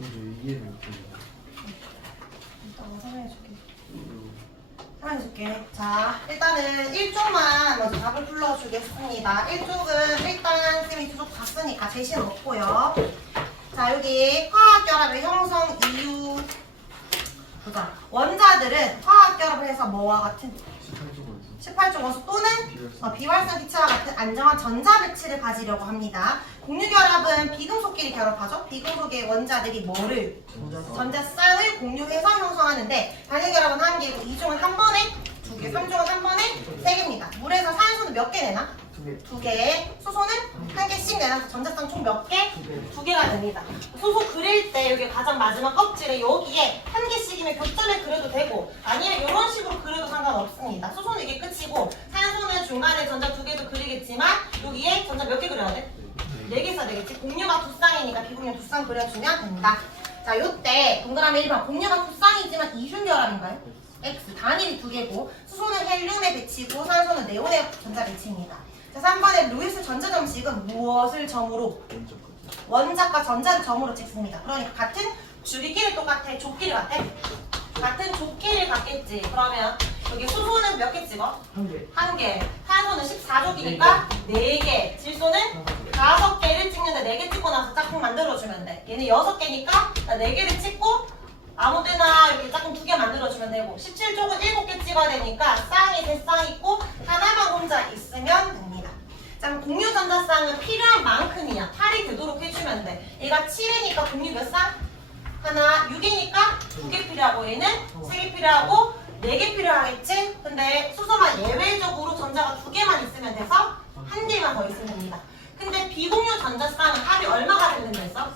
이해를 못해요. 이따가 설명해줄게. 설명해줄게. 자, 일단은 1쪽만 먼저 답을 불러주겠습니다. 1쪽은 일단 쌤이 두 쪽 다 쓰니까 제시는 없고요. 자, 여기 화학결합의 형성 이유. 보자. 원자들은 화학결합을 해서 뭐와 같은 18조 원소 또는 비활성 기체와 같은 안정한 전자 배치를 가지려고 합니다. 공유결합은 비금속끼리 결합하죠. 비금속의 원자들이 뭐를? 전자쌍을 공유해서 형성하는데 단일결합은 한 개고 이중은 한 번에 두 개, 삼중은 한 번에 세 개입니다. 물에서 산소는 몇 개 내나? 두 개. 수소는 한 개씩 내놔서 전자쌍 총 몇 개? 두 개가 됩니다. 수소 그릴 때 여기 가장 마지막 껍질에 여기에 한 개씩이면 교점에 그려도 되고 아니면 이런 식으로 그려도 상관없습니다. 수소는 이게 끝이고 산소는 중간에 전자 두 개도 그리겠지만 여기에 전자 몇 개 그려야 돼? 네 개 써야 되겠지. 공유가 두 쌍이니까 비공유 두 쌍 그려주면 된다. 자, 요때 동그라미 1번 공유가 두 쌍이지만 이중결합인가요? X 단일이 두 개고 수소는 헬륨의 배치고 산소는 네온의 전자 배치입니다. 자, 3번에 루이스 전자점식은 무엇을 점으로? 원자과 전자를 점으로 찍습니다. 그러니까 같은 줄이끼리 똑같아? 족끼리 같아? 같은 족끼리 같겠지. 그러면 여기 수소는 몇 개 찍어? 한 개. 산소는 14족이니까 4개. 질소는 5개를 찍는데 4개 찍고 나서 짝꿍 만들어주면 돼. 얘는 6개니까 4개를 찍고 아무 때나 이렇게 짝꿍 2개 만들어주면 되고 17쪽은 7개 찍어야 되니까 쌍이 3쌍 있고 하나만 혼자 있으면 됩니다. 자, 그럼 공유 전자쌍은 필요한 만큼이야. 8이 되도록 해주면 돼. 얘가 7이니까 공유 몇 쌍? 하나. 6이니까 2개 필요하고 얘는 3개 필요하고 4개 필요하겠지? 근데 수소만 예외적으로 전자가 2개만 있으면 돼서 1개만 더 있으면 됩니다. 근데 비공유 전자쌍은 합이 얼마가 되는다 했어?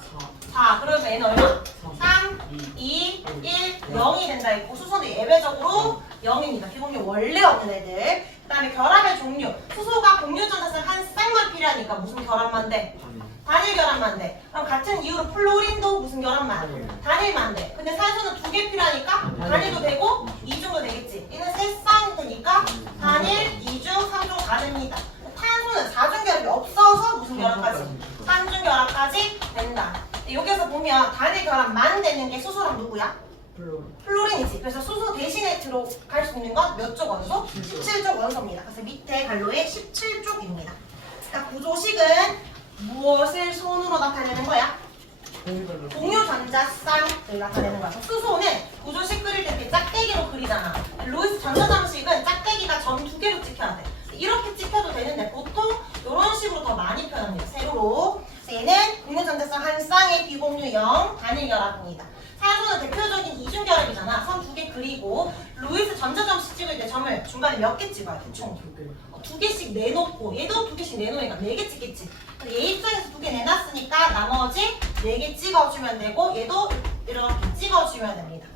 4. 그러면 얘는 얼마? 3, 2, 1, 0이 된다 했고 수소는 예외적으로 0입니다. 비공유 원래 없는 애들. 그 다음에 결합의 종류. 수소가 공유 전자쌍 한 쌍만 필요하니까 무슨 결합만 돼? 단일 결합만 돼. 그럼 같은 이유로 플로린도 무슨 결합만? 단일만 돼. 근데 산소는 2개 필요하니까 단일도 되고 이중도 되겠지. 얘는 3쌍이 되니까 단일, 이중, 3중 다 됩니다. 탄소는 4중 결합이 없어서 무슨 결합까지? 3중 결합까지 된다. 여기서 보면 단일 결합만 되는 게 수소랑 누구야? 플로린이지. 그래서 수소 대신에 들어갈 수 있는 건 몇 쪽 원소? 17쪽 원소입니다. 그래서 밑에 갈로에 17쪽입니다. 자, 구조식은 무엇을 손으로 나타내는 거야? 공유 전자쌍을 나타내는 거야. 수소는 구조식 그릴 때 이렇게 짝대기로 그리잖아. 루이스 전자점식은 짝대기가 점 2개로 찍혀야 돼. 이렇게 찍혀도 되는데 보통 이런 식으로 더 많이 표현합니다. 세로로. 얘는 공유 전자쌍 한 쌍의 비공유 0 단일 결합입니다. 산소는 대표적인 이중 결합이잖아. 선 2개 그리고 루이스 전자점식 찍을 때 점을 중간에 몇 개 찍어야 돼? 총 2개씩 내놓고 얘도 2개씩 내놓으니까 4개 찍겠지. 얘 입장에서 2개 내놨으니까 나머지 4개 찍어주면 되고 얘도 이렇게 찍어주면 됩니다.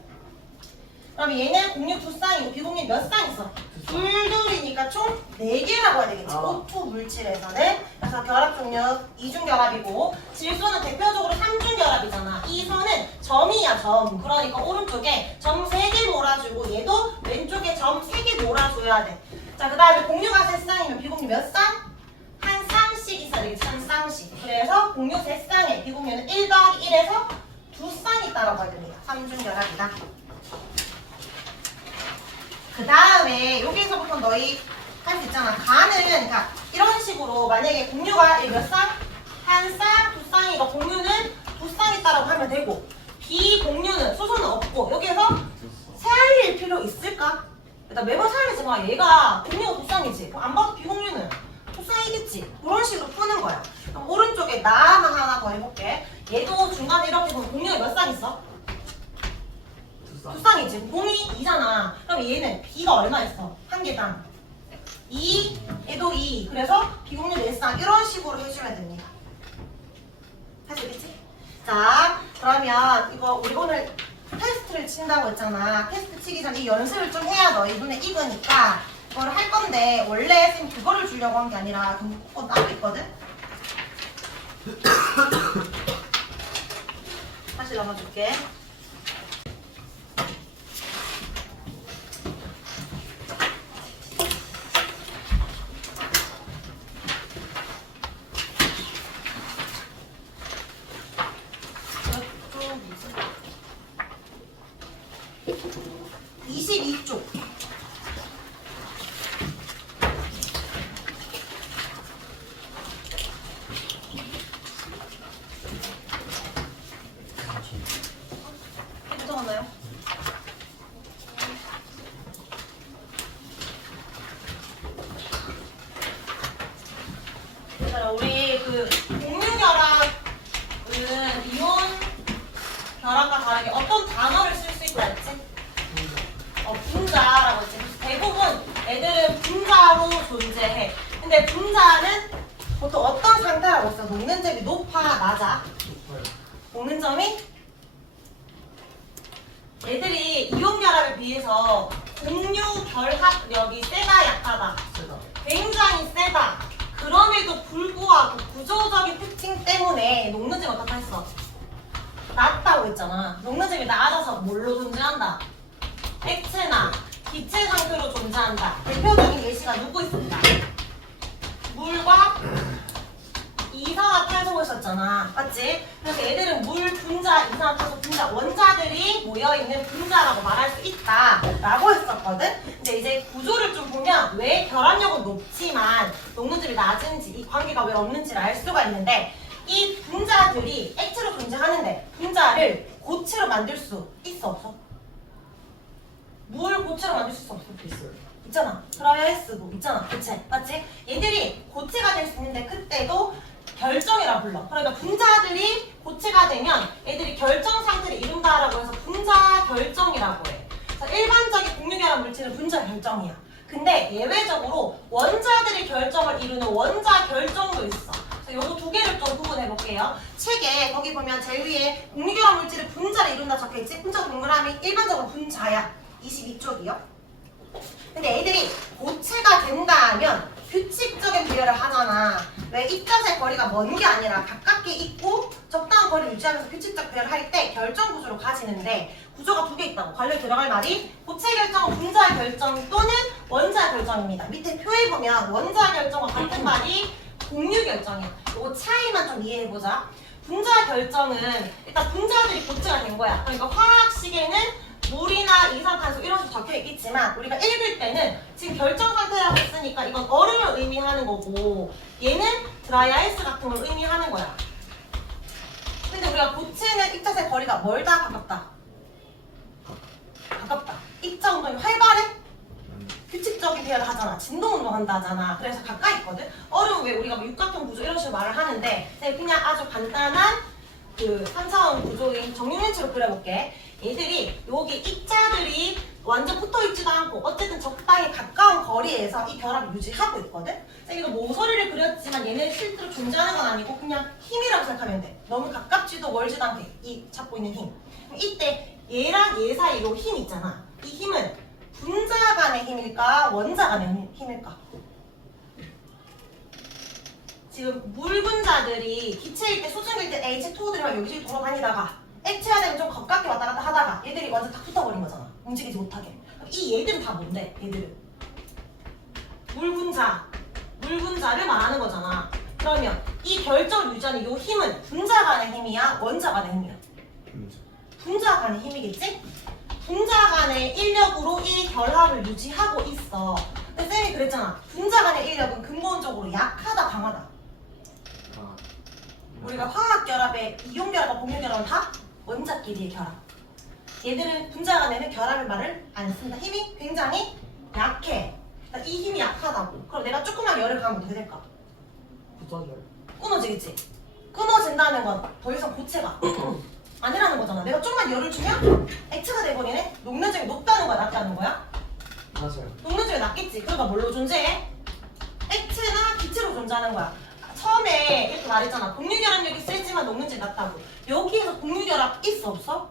그럼 얘는 공유 2쌍이고 비공유 몇 쌍 있어? 둘둘이니까 총 4개라고 해야 되겠지. O2 물질에서는. 그래서 결합 종류 이중결합이고 질소는 대표적으로 3중 결합이잖아. 이 선은 점이야 점. 그러니까 오른쪽에 점 3개 몰아주고 얘도 왼쪽에 점 3개 몰아줘야 돼. 자, 그 다음에 공유가 3쌍이면 비공유 몇 쌍? 한 쌍씩 있어야 되겠지. 한 쌍씩. 그래서 공유 3쌍에 비공유는 1 더하기 1에서 2쌍 있다라고 해야 됩니다. 3중 결합이다. 그 다음에 여기서부터 너희 할 수 있잖아. 가는, 그러니까 이런 식으로 만약에 공유가 몇 쌍? 한 쌍, 2쌍이고 공유는 2쌍 있다라고 하면 되고 비공유는 수소는 없고 여기에서 세알릴 필요 있을까? 일단 매번 세알리지 마. 얘가 공유가 2쌍이지. 안 봐도 비공유는 2쌍이겠지. 그런 식으로 푸는 거야. 그럼 오른쪽에 나만 하나 더 해볼게. 얘도 중간에 이렇게 보면 공유가 몇 쌍 있어? 2쌍이지. 공이 2잖아. 그럼 얘는 B가 얼마 있어? 한 개당 2, 얘도 2. 그래서 비공유 4쌍 이런 식으로 해주면 됩니다. 할 수 있겠지? 자, 그러면 이거 우리 오늘 테스트를 친다고 했잖아. 테스트 치기 전에 이 연습을 좀 해야 너희 눈에 익으니까 이걸 할 건데 원래 쌤 그거를 주려고 한 게 아니라 그거 따로 있거든? 다시 넣어줄게. 결합과 다르게 어떤 단어를 쓸 수 있다 했지? 분자라고 했지. 대부분 애들은 분자로 존재해. 근데 분자는 보통 어떤 상태라고 했어? 녹는 점이 높아, 낮아? 녹는 점이? 애들이 이온 결합에 비해서 공유 결합력이 세다, 약하다? 세다. 굉장히 세다. 그럼에도 불구하고 구조적인 특징 때문에 녹는 점이 어떻다 했어? 낮다고 했잖아. 녹는 점이 낮아서 뭘로 존재한다? 액체나 기체 상태로 존재한다. 대표적인 예시가 누구 있습니다. 물과 이산화탄소가 있었잖아. 맞지? 그래서 얘들은 물 분자, 이산화탄소 분자, 원자들이 모여있는 분자라고 말할 수 있다 라고 했었거든. 근데 이제 구조를 좀 보면 왜 결합력은 높지만 녹는 점이 낮은지, 이 관계가 왜 없는지를 알 수가 있는데, 이 분자들이 액체로 존재하는데 분자를 고체로 만들 수 있어, 없어? 물 고체로 만들 수 있어, 없어? 있어요. 있잖아. 드라이아이스도 있잖아. 고체. 맞지? 얘들이 고체가 될 수 있는데 그때도 결정이라 불러. 그러니까 분자들이 고체가 되면 애들이 결정 상태를 이룬다라고 해서 분자 결정이라고 해. 자, 일반적인 공유결합 물질은 분자 결정이야. 근데 예외적으로 원자들이 결정을 이루는 원자 결정도 있어. 요거 두 개를 좀 구분해 볼게요. 책에 거기 보면 제일 위에 공유결합 물질을 분자를 이룬다 적혀있지? 분자 동그라미 일반적으로 분자야. 22쪽이요. 근데 애들이 고체가 된다 하면 규칙적인 배열을 하잖아. 왜 입자의 거리가 먼 게 아니라 가깝게 있고 적당한 거리를 유지하면서 규칙적 배열을 할 때 결정 구조로 가지는데, 구조가 두 개 있다고. 관련 들어갈 말이 고체 결정, 분자 결정 또는 원자 결정입니다. 밑에 표에 보면 원자 결정과 같은 말이 공유 결정이야. 요 차이만 좀 이해해보자. 분자 결정은 일단 분자들이 고체가 된 거야. 그러니까 화학식에는 물이나 이산탄소 이런 식으로 적혀 있겠지만 우리가 읽을 때는 지금 결정 상태라고 했으니까 이건 얼음을 의미하는 거고 얘는 드라이아이스 같은 걸 의미하는 거야. 근데 우리가 고체는 입자의 거리가 멀다, 가깝다? 가깝다. 입자 운동이 활발해? 규칙적인 배열을 하잖아. 진동 운동한다 하잖아. 그래서 가까이 있거든. 얼음은 왜 우리가 뭐 육각형 구조 이런 식으로 말을 하는데 그냥 아주 간단한 그 3차원 구조인 정육면체로 그려볼게. 얘들이 여기 입자들이 완전 붙어있지도 않고 어쨌든 적당히 가까운 거리에서 이 결합을 유지하고 있거든. 이거 모서리를 그렸지만 얘는 실제로 존재하는 건 아니고 그냥 힘이라고 생각하면 돼. 너무 가깝지도 멀지도 않게 이 잡고 있는 힘. 이때 얘랑 얘 사이 요 힘 있잖아. 이 힘은 분자 간의 힘일까? 원자 간의 힘일까? 지금 물 분자들이 기체일 때, 수증기일 때 H2들이 막 여기저기 돌아다니다가 액체가 되면 좀 가깝게 왔다 갔다 하다가 얘들이 완전 딱 붙어버린 거잖아. 움직이지 못하게. 이 얘들은 다 뭔데? 얘들은 물 분자를 말하는 거잖아. 그러면 이 결정 유지하는 이 힘은 분자 간의 힘이야? 원자 간의 힘이야? 분자 간의 힘이겠지? 분자 간의 인력으로 이 결합을 유지하고 있어. 근데 쌤이 그랬잖아. 분자 간의 인력은 근본적으로 약하다, 강하다? 우리가 화학 결합에 이온 결합과 공유 결합은 다 원자끼리의 결합. 얘들은 분자 간에는 결합의 말을 안 쓴다. 힘이 굉장히 약해. 그러니까 이 힘이 약하다고. 그럼 내가 조금만 열을 가하면 어떻게 될까? 붙어져요. 끊어지겠지? 끊어진다는 건 더 이상 고체가 아니라는 거잖아. 내가 좀만 열을 주면 액체가 돼버리네? 녹는 점이 높다는 거야, 낮다는 거야? 맞아요. 녹는 점이 낮겠지. 그러니까 뭘로 존재해? 액체나 기체로 존재하는 거야. 처음에 이렇게 말했잖아. 공유결합력이 세지만 녹는 점이 낮다고. 여기에서 공유결합 있어, 없어?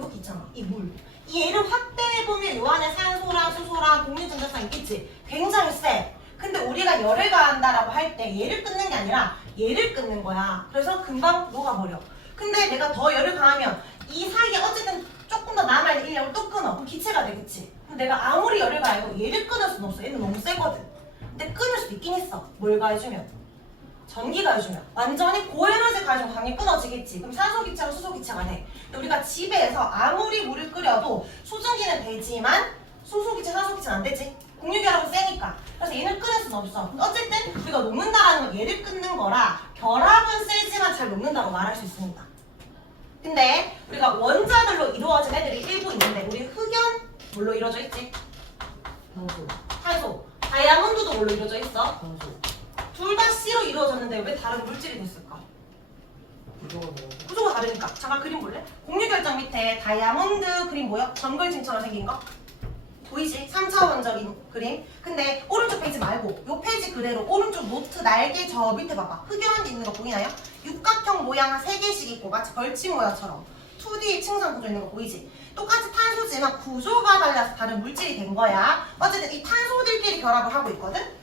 여기 있잖아. 이 물. 이 얘를 확대해보면 요 안에 산소랑 수소랑 공유전자상 있겠지. 굉장히 세. 근데 우리가 열을 가한다라고 할 때 얘를 끊는 게 아니라 얘를 끊는 거야. 그래서 금방 녹아버려. 근데 내가 더 열을 가하면 이 사이에 어쨌든 조금 더 남아있는 인력을 또 끊어. 그럼 기체가 되겠지. 근데 내가 아무리 열을 가해도 얘를 끊을 수는 없어. 얘는 너무 세거든. 근데 끊을 수도 있긴 있어. 뭘 가해주면? 전기 가해주면. 완전히 고에너지 가해주면 당연히 끊어지겠지. 그럼 산소기체가 수소기체가 돼. 근데 우리가 집에서 아무리 물을 끓여도 수증기는 되지만 수소기체, 산소기체는 안 되지. 공유결합은 세니까. 그래서 얘는 끊을 수는 없어. 어쨌든 우리가 녹는다라는 건 얘를 끊는 거라 결합은 세지만 잘 녹는다고 말할 수 있습니다. 근데 우리가 원자들로 이루어진 애들이 일부 있는데 우리 흑연 뭘로 이루어져 있지? 탄소. 탄소. 다이아몬드도 뭘로 이루어져 있어? 탄소. 둘 다 C로 이루어졌는데 왜 다른 물질이 됐을까? 구조가 다르고. 구조가 다르니까. 잠깐 그림 볼래? 공유결정 밑에 다이아몬드 그림 보여? 정글짐처럼 생긴 거? 보이지? 3차원적인 그림. 근데 오른쪽 페이지 말고 요 페이지 그대로 오른쪽 노트 날개 저 밑에 봐봐. 흑연 있는 거 보이나요? 육각형 모양 3개씩 있고 마치 벌칙 모양처럼 2D 층상 구조 있는 거 보이지? 똑같이 탄소지만 구조가 달라서 다른 물질이 된 거야. 어쨌든 이 탄소들끼리 결합을 하고 있거든?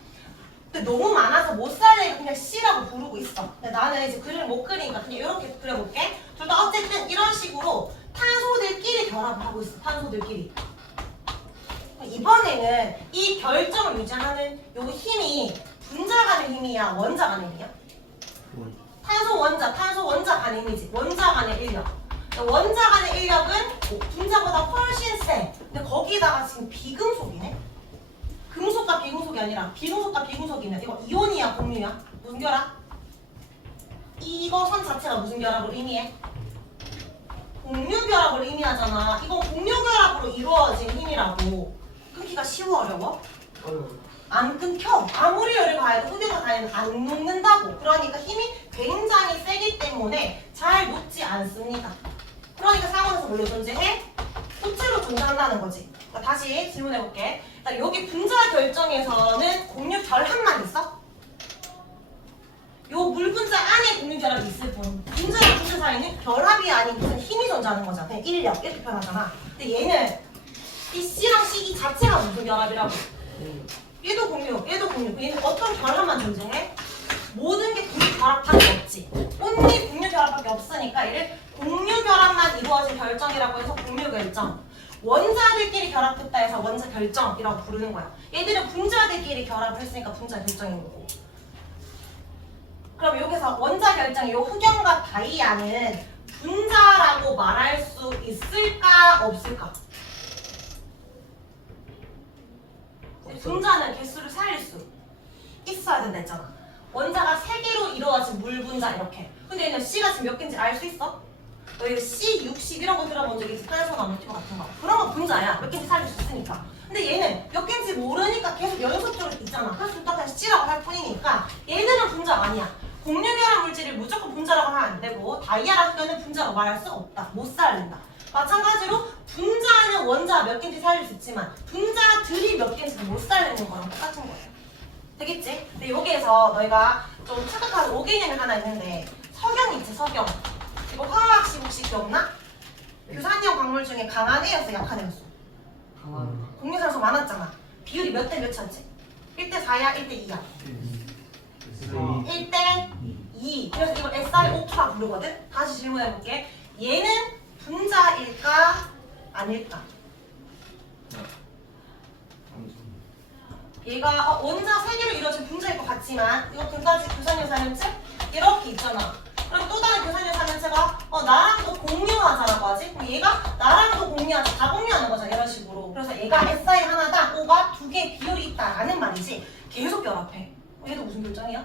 근데 너무 많아서 못 살래니까 그냥 C라고 부르고 있어. 근데 나는 이제 그림을 못 그리니까 그냥 이렇게 그려볼게. 둘 다 어쨌든 이런 식으로 탄소들끼리 결합을 하고 있어. 탄소들끼리. 이번에는 이 결정을 유지하는 요 힘이 분자 간의 힘이야? 원자 간의 힘이야? 탄소 원자 간의 힘이지. 원자 간의 인력. 원자 간의 인력은 분자보다 훨씬 세. 근데 거기다가 지금 비금속이네? 금속과 비금속이 아니라 비금속과 비금속이면 이거 이온이야, 공유야? 무슨 결합? 이거 선 자체가 무슨 결합을 의미해? 공유 결합을 의미하잖아. 이건 공유 결합으로 이루어진 힘이라고. 끊기가 쉬워, 어려워? 어려워요. 안 끊겨. 아무리 열을 가해도 흡연을 가해도 안 녹는다고. 그러니까 힘이 굉장히 세기 때문에 잘 녹지 않습니다. 그러니까 상온에서 뭘로 존재해? 고체로 존재한다는 거지. 그러니까 다시 질문해볼게. 여기 분자 결정에서는 공유 결합만 있어? 요 물분자 안에 공유 결합이 있을 뿐. 분자와 분자 사이는 결합이 아닌 무슨 힘이 존재하는 거잖아. 그냥 인력 이렇게 표현하잖아. 근데 얘는 이 C랑 C 이 자체가 무슨 결합이라고? 얘도 공유, 얘도 공유. 얘는 어떤 결합만 존재해? 모든 게 공유 결합밖에 없지. 온리 공유 결합밖에 없으니까 얘를 공유 결합만 이루어진 결정이라고 해서 공유 결정. 원자들끼리 결합했다 해서 원자 결정이라고 부르는 거야. 얘들은 분자들끼리 결합을 했으니까 분자 결정인 거고. 그럼 여기서 원자 결정, 요 흑연과 다이아는 분자라고 말할 수 있을까 없을까? 분자는 개수를 살릴 수 있어야 된다 했잖아. 원자가 3개로 이루어진 물분자 이렇게. 근데 얘는 C가 지금 몇 개인지 알 수 있어? 너 이거 C, 60 이런 거 들어본 적 있지? 탄소 나노티브 같은 거. 그런 거 분자야. 몇 개인지 살릴 수 있으니까. 근데 얘는 몇 개인지 모르니까 계속 연속적으로 있잖아. 그래서 일단 다시 C라고 할 뿐이니까 얘들은 분자가 아니야. 공유결합 물질을 무조건 분자라고 하면 안 되고 다이아랑 흑연은 분자라고 말할 수 없다. 못 살린다. 마찬가지로 분자는 원자 몇 개인지 살릴 수 있지만 분자들이 몇 개인지 못 살리는 거랑 똑같은 거예요. 되겠지? 근데 여기에서 너희가 좀 착각하는 5개념이 하나 있는데 석영 있지, 석영. 이거 화학식 혹시 기억나? 유산형 광물 중에 강한 애였어, 약한 애였어? 강한. 공유산소 많았잖아. 비율이 몇 대 몇이었지? 1대 4야, 1대 2야? 1대 2. 그래서 이걸 SiO2라고 부르거든? 다시 질문해볼게. 얘는 분자일까? 아닐까? 얘가 원자 3개로 이루어진 분자일 것 같지만 이거 등가지 교산유산염체 이렇게 있잖아. 그럼 또 다른 교산유산염체가 나랑도 공유하자라고 하지? 그럼 얘가 나랑도 공유하자, 다 공유하는 거잖아, 이런 식으로. 그래서 얘가 SI 하나다, O가 2개의 비율이 있다라는 말이지. 계속 결합해. 얘도 무슨 결정이야?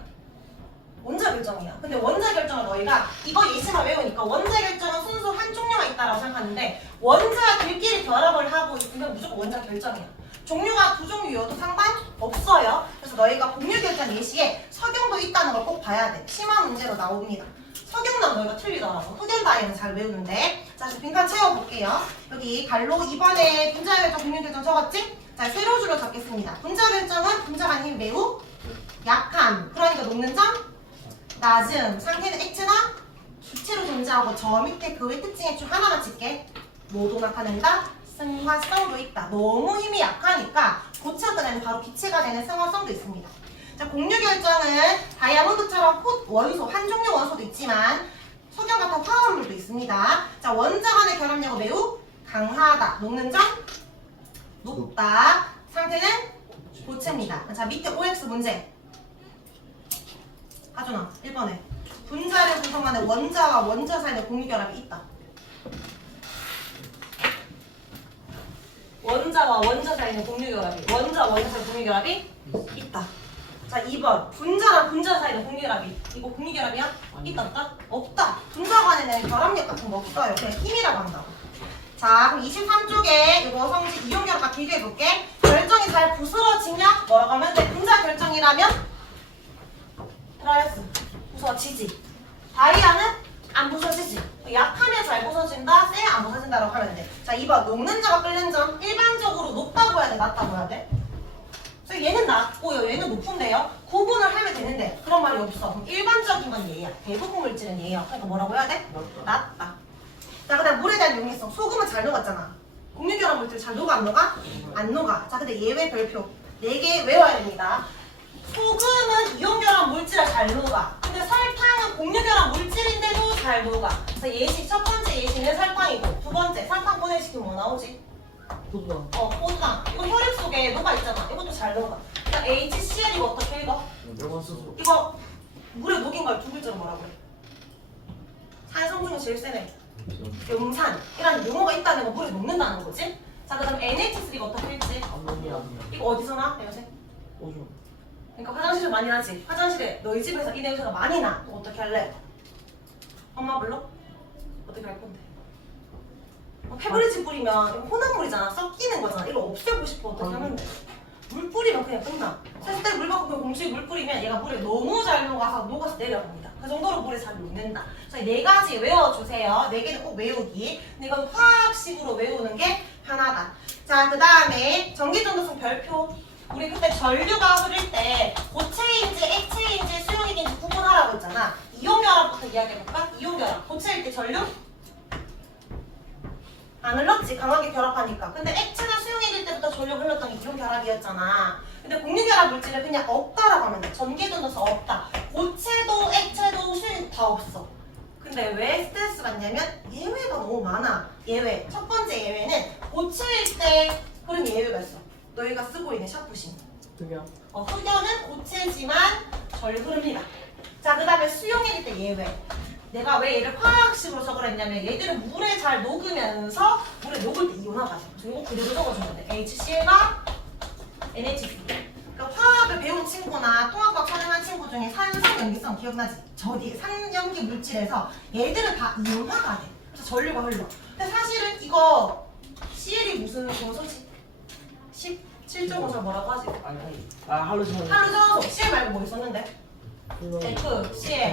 원자 결정이야. 근데 원자 결정은 너희가 이거 예시만 외우니까 원자 결정은 순수 한 종류가 있다라고 생각하는데 원자들끼리 결합을 하고 있으면 무조건 원자 결정이야. 종류가 2종류여도 상관없어요. 그래서 너희가 공유 결정 예시에 석영도 있다는 걸 꼭 봐야 돼. 심화 문제로 나옵니다. 석영은 너희가 틀리더라고. 흑연 다이는 잘 외우는데. 자, 빈칸 채워볼게요. 여기 갈로 이번에 분자 결정, 공유 결정 적었지? 자, 세로줄로 적겠습니다. 분자 결정은 분자 간 힘이 매우 약함. 그러니까 녹는 점 낮음. 상태는 액체나 기체로 존재하고 저 밑에 그 외 특징의 줄 하나만 칠게. 모두 나타낸다. 승화성도 있다. 너무 힘이 약하니까 고체가 되면 바로 기체가 되는 승화성도 있습니다. 자, 공유 결정은 다이아몬드처럼 원소, 한 종류 원소도 있지만 석영 같은 화합물도 있습니다. 자, 원자 간의 결합력은 매우 강하다. 녹는 점 높다. 상태는 고체입니다. 자, 밑에 OX 문제. 하준아, 1번에 분자를 구성하는 원자와 원자 사이에 공유 결합이 있다. 원자와 원자 사이에 공유 결합이, 원자와 원자 사이에 공유 결합이 있다. 자, 2번 분자랑 분자 사이에 공유 결합이, 이거 공유 결합이야? 있다 없다? 없다. 분자 간에는 결합력 같은 거 없어요. 그냥 힘이라고 한다고. 자, 그럼 23쪽에 이거 성질 이온 결합과 비교해볼게. 결정이 잘 부스러지냐? 뭐라고 하면 돼? 분자 결정이라면 트라이어스 부서지지. 다이아는 안 부서지지. 약하면 잘 부서진다, 세면 안 부서진다라고 하면 돼. 자, 2번 녹는 점과 끓는 점 일반적으로 높다고 해야 돼, 낮다고 해야 돼? 그래서 얘는 낮고요, 얘는 높은데요. 구분을 하면 되는데 그런 말이 없어. 그럼 일반적인 건 얘야. 대부분 물질은 얘예요. 그러니까 뭐라고 해야 돼? 낮다. 자, 그다음 물에 대한 용이성. 소금은 잘 녹았잖아. 공유결합 물질 잘 녹아 안 녹아? 안 녹아. 자, 근데 예외 별표 4개 외워야 됩니다. 소금은 이온결합 물질을 잘 녹아. 근데 설탕은 공유결합 물질인데도 잘 녹아. 그래서 예식 첫 번째 예식은 설탕이고 두 번째 설탕 분해시키면 뭐 나오지? 포도당. 포도당. 이거 혈액 속에 녹아 있잖아. 이것도 잘 녹아. 그러니까 HCl 이거 어떻게 읽어? 내가 스스로. 이거 물에 녹인 걸 두 글자로 뭐라고 해? 산성 중에 제일 세네. 용산이라는 용어가 있다는 건 물에 녹는다는 거지. 자, 그다음 NH3 이거 어떻게 읽지? 암모니아. 이거 어디서 나? 내가 오줌. 그러니까 화장실에 많이 나지. 화장실에 너희 집에서 이 냄새가 많이 나. 그럼 어떻게 할래? 엄마 불러? 어떻게 할 건데? 페브리즈 뿌리면 이거 혼합물이잖아. 섞이는 거잖아. 이거 없애고 싶어. 어떻게 하면 돼? 물 뿌리면 그냥 끝나. 세숫대 물 받고 그냥 공중에 물 뿌리면 얘가 물에 너무 잘 녹아서 내려갑니다. 그 정도로 물에 잘 녹는다. 그래서 4가지 외워주세요. 4개는 꼭 외우기. 근데 이건 화학식으로 외우는 게 편하다. 자, 그 다음에 전기전도성 별표. 우리 그때 전류가 흐를 때 고체인지 액체인지 수용액인지 구분하라고 했잖아. 이온결합부터 이야기해볼까? 이온결합. 고체일 때 전류? 안 흘렀지. 강하게 결합하니까. 근데 액체나 수용액일 때부터 전류 흘렀던 게 이온결합이었잖아. 근데 공유결합 물질은 그냥 없다라고 하면 돼. 전기전도성 없다. 고체도 액체도 수용액 다 없어. 근데 왜 스트레스 받냐면 예외가 너무 많아. 예외. 첫 번째 예외는 고체일 때 그런 예외가 있어. 너희가 쓰고 있는 샤프심. 흑연. 흑연은 고체지만 절 흐릅니다. 자, 그 다음에 수용액일 때 예외. 내가 왜 얘를 화학식으로 적으라 했냐면 얘들은 물에 잘 녹으면서 물에 녹을 때 이온화가 돼. 그리고 그대로 적어주면 돼. HCl과 NH3. 그러니까 화학을 배운 친구나 통합과학 촬영한 친구 중에 산성 염기성 기억나지? 저 뒤에 산염기 물질에서 얘들은 다 이온화가 돼. 그래서 전류가 흘러. 근데 사실은 이거 CL이 무슨 공소지? 17.5절 뭐라고 하지? 할로젠. 하루전 CL 말고 뭐 있었는데? F, CL,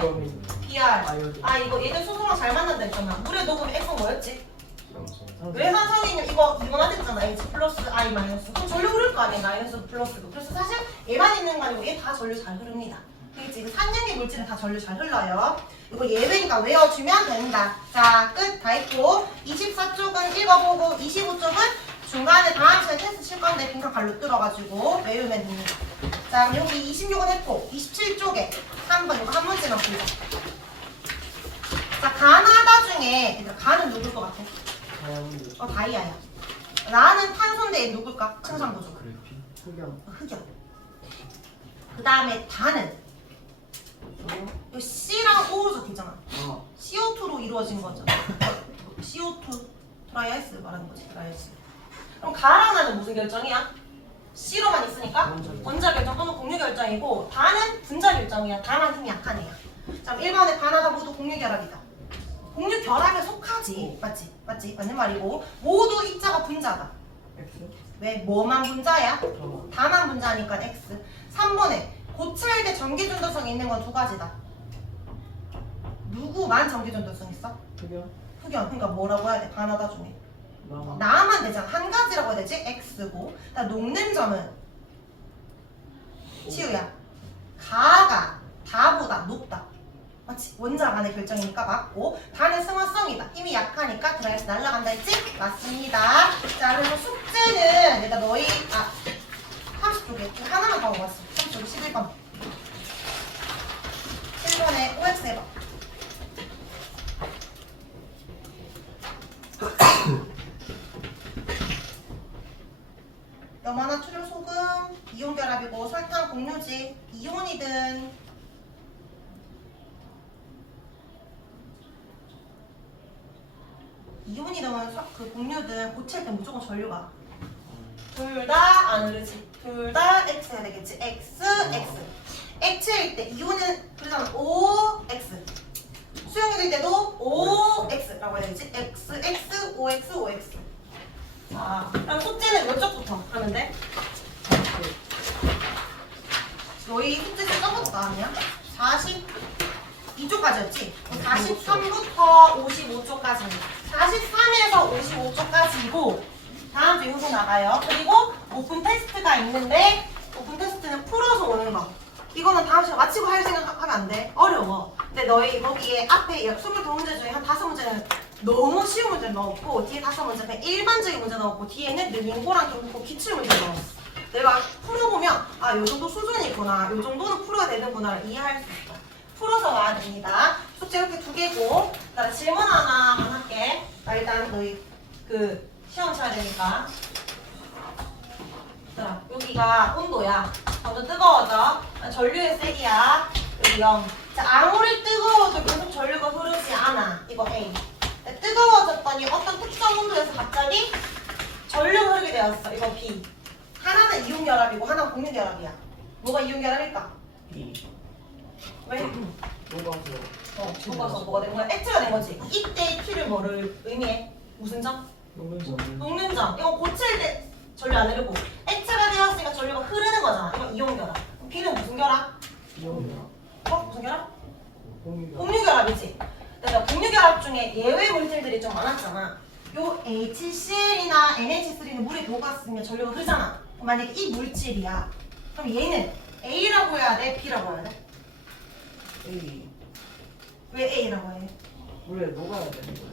BR. 이거 얘들 수소랑 잘 만난다 했잖아. 물에 녹으면 X는 뭐였지? 외산성이면 이거 이온화됐잖아. H 플러스 I 마이너스. 그럼 전류 흐를 거 아니야? 마이너스 플러스고. 그래서 사실 얘만 있는 거 아니고 얘 다 전류 잘 흐릅니다. 그렇지? 그 산염기 물질은 다 전류 잘 흘러요. 이거 예외니까 외워주면 된다. 자, 끝. 다 했고 24쪽은 읽어보고 25쪽은 중간에 다음 시간에 테스트 칠 건데 빈칸 갈로 뚫어가지고 외우면 됩니다. 자, 그럼 여기 26은 했고 27쪽에 3번 이거 한 문제만 풀자. 자, 가나다 중에 얘들아 가는 누굴 것 같아? 다이아야. 나는 탄소인데 얘 누굴까? 청산구조. 흑연. 흑연. 그 다음에 다는 이 C랑 O로 적혀있잖아. CO2로 이루어진 거잖아. CO2 트라이아이스 말하는 거지. 트라이아이스. 그럼 가랑 나는 무슨 결정이야? C로만 있으니까 원자 결정 또는 공유 결정이고 다는 분자 결정이야. 다만 힘이 약한 애야. 자, 1번에 가나다 모두 공유 결합이다. 공유 결합에 속하지. 맞지? 맞지? 맞는 말이고 모두 입자가 분자다. X. 왜? 뭐만 분자야? 다만 분자니까 X. 3번에 고체일 때 전기전도성이 있는 건 2가지다. 누구만 전기전도성 있어? 흑연. 흑연. 그러니까 뭐라고 해야 돼? 가나다 중에. 나만. 나만 되잖아. 한 가지라고 해야 되지? X고. 녹는 점은 치우야. 가가 다보다 높다. 맞지? 원자 간의 결정이니까 맞고 다는 승화성이다. 힘이 약하니까 드라이스 날라간다 했지? 맞습니다. 자, 그래서 숙제는 일단 너희 30쪽에 하나만 더 먹었어. 30쪽에 11번 1번에 OX 해봐. 염화나 추출 소금, 이온 결합이고 설탕 공유지, 이온이든 그 공유든 고체일 때 무조건 전류가 둘 다 안 흐르지. 둘 다 X 해야 되겠지. X, X. 액체일 때 이온은 그러잖아. OX. 수용액일 때도 OX라고 해야 되지. X, X, OX, OX. 자, 그럼 숙제는 몇 쪽부터 하면 돼? 너희 숙제 좀 적었다 아니야? 42쪽까지였지? 43부터 55초까지입니다. 43에서 55초까지고 다음 주 요소 나가요. 그리고 오픈 테스트가 있는데 오픈 테스트는 풀어서 오는 거. 이거는 다음 시간 마치고 할 생각하면 안 돼. 어려워. 근데 너희 거기에 앞에 22문제 중에 한 5문제는 너무 쉬운 문제를 넣었고 뒤에 5문제는 일반적인 문제 넣었고 뒤에는 능고랑 경고 기출문제 넣었어. 내가 풀어보면 아, 요 정도 수준이 있구나. 요 정도는 풀어야 되는구나. 이해할 수 있어. 풀어서 와야 됩니다. 숙제 이렇게 2개고 나 질문 하나만 할게. 나 일단 너희 그 시험 쳐야 되니까. 자, 여기가 온도야. 먼저 뜨거워져. 전류의 세기야. 여기 0. 자, 아무리 뜨거워도 계속 전류가 흐르지 않아. 이거 A. 뜨거워졌더니 어떤 특정 온도에서 갑자기 전류가 흐르게 되었어. 이거 B. 하나는 이온결합이고 하나는 공유결합이야. 뭐가 이온결합일까? 왜? 녹아서 뭐가 된 거야? 액체가 된 거지. 이때 T를 뭐를 의미해? 무슨 점? 녹는 점. 이거 고칠 때 전류 안 흐르고 액체가 되었으니까 전류가 흐르는 거잖아. 이건 이온결합. B는 무슨 결합? 무슨 결합? 공유결합이지. 그래서 공유결합 중에 예외 물질들이 좀 많았잖아. 요 HCl이나 NH3는 물에 녹았으면 전류가 흐르잖아. 만약에 이 물질이야. 그럼 얘는 A라고 해야 돼? B라고 해야 돼? A. 왜 A라고 해? 물에 녹아야 되는 거야.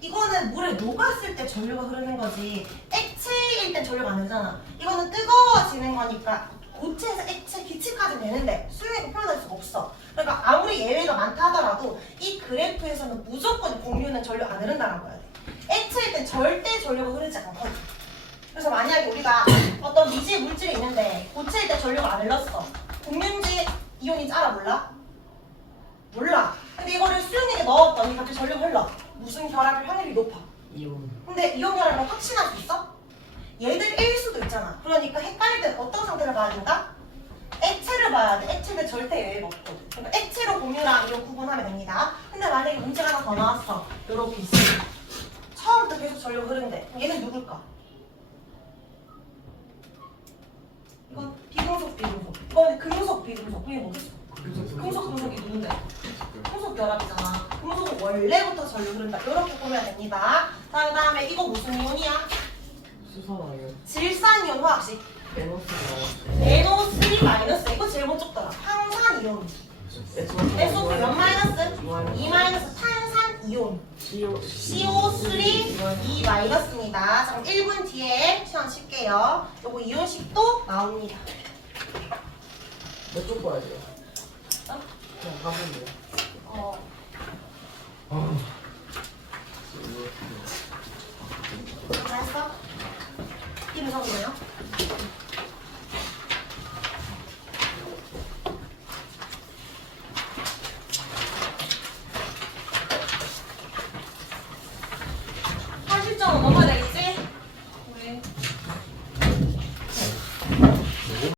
이거는 물에 녹았을 때 전류가 흐르는 거지 액체일 땐 전류가 안 흐르잖아. 이거는 뜨거워지는 거니까 고체에서 액체 기체까지 되는데 수용액을 표현할 수가 없어. 그러니까 아무리 예외가 많다 하더라도 이 그래프에서는 무조건 공유는 전류 안 흐른다라고 해야 돼. 액체일 땐 절대 전류가 흐르지 않거든. 그래서 만약에 우리가 어떤 미지의 물질이 있는데 고체일 때 전류가 안 흘렀어. 공유인지 이온인지 알아? 몰라? 몰라. 근데 이거를 수용액에 넣었더니 갑자기 전류가 흘러. 무슨 결합일 확률이 높아? 이온. 근데 이온 결합을 확신할 수 있어? 얘들일 수도 있잖아. 그러니까 헷갈릴 때 어떤 상태를 봐야 된다? 액체를 봐야 돼. 액체는 절대 예외가 없거든. 그러니까 액체로 공유랑 이온 구분하면 됩니다. 근데 만약에 문제가 하나 더 나왔어. 요렇게 있어. 처음부터 계속 전류가 흐른대. 그럼 얘는 누굴까? 이건 비금속, 비금속. 이거는 금속, 비금속. 그게 뭐겠어? 금속, 금속이 누군데? 금속 결합이잖아. 금속은 원래부터 전류 흐른다. 이렇게 보면 됩니다. 자, 그 다음에 이거 무슨 이온이야? 수산화요. 질산이온 화학식. NO3. NO3- 이거 제일 먼저 적더라. 황산이온. SO3 몇 마이너스? 2 마이너스 탄산이온. CO3 2 마이너스입니다. 자, 그럼 1분 뒤에 시험 칠게요. 요거 이온식도 나옵니다. 몇 쪽 봐야 돼요? 어? 그냥 가보면 돼요. 어. 아.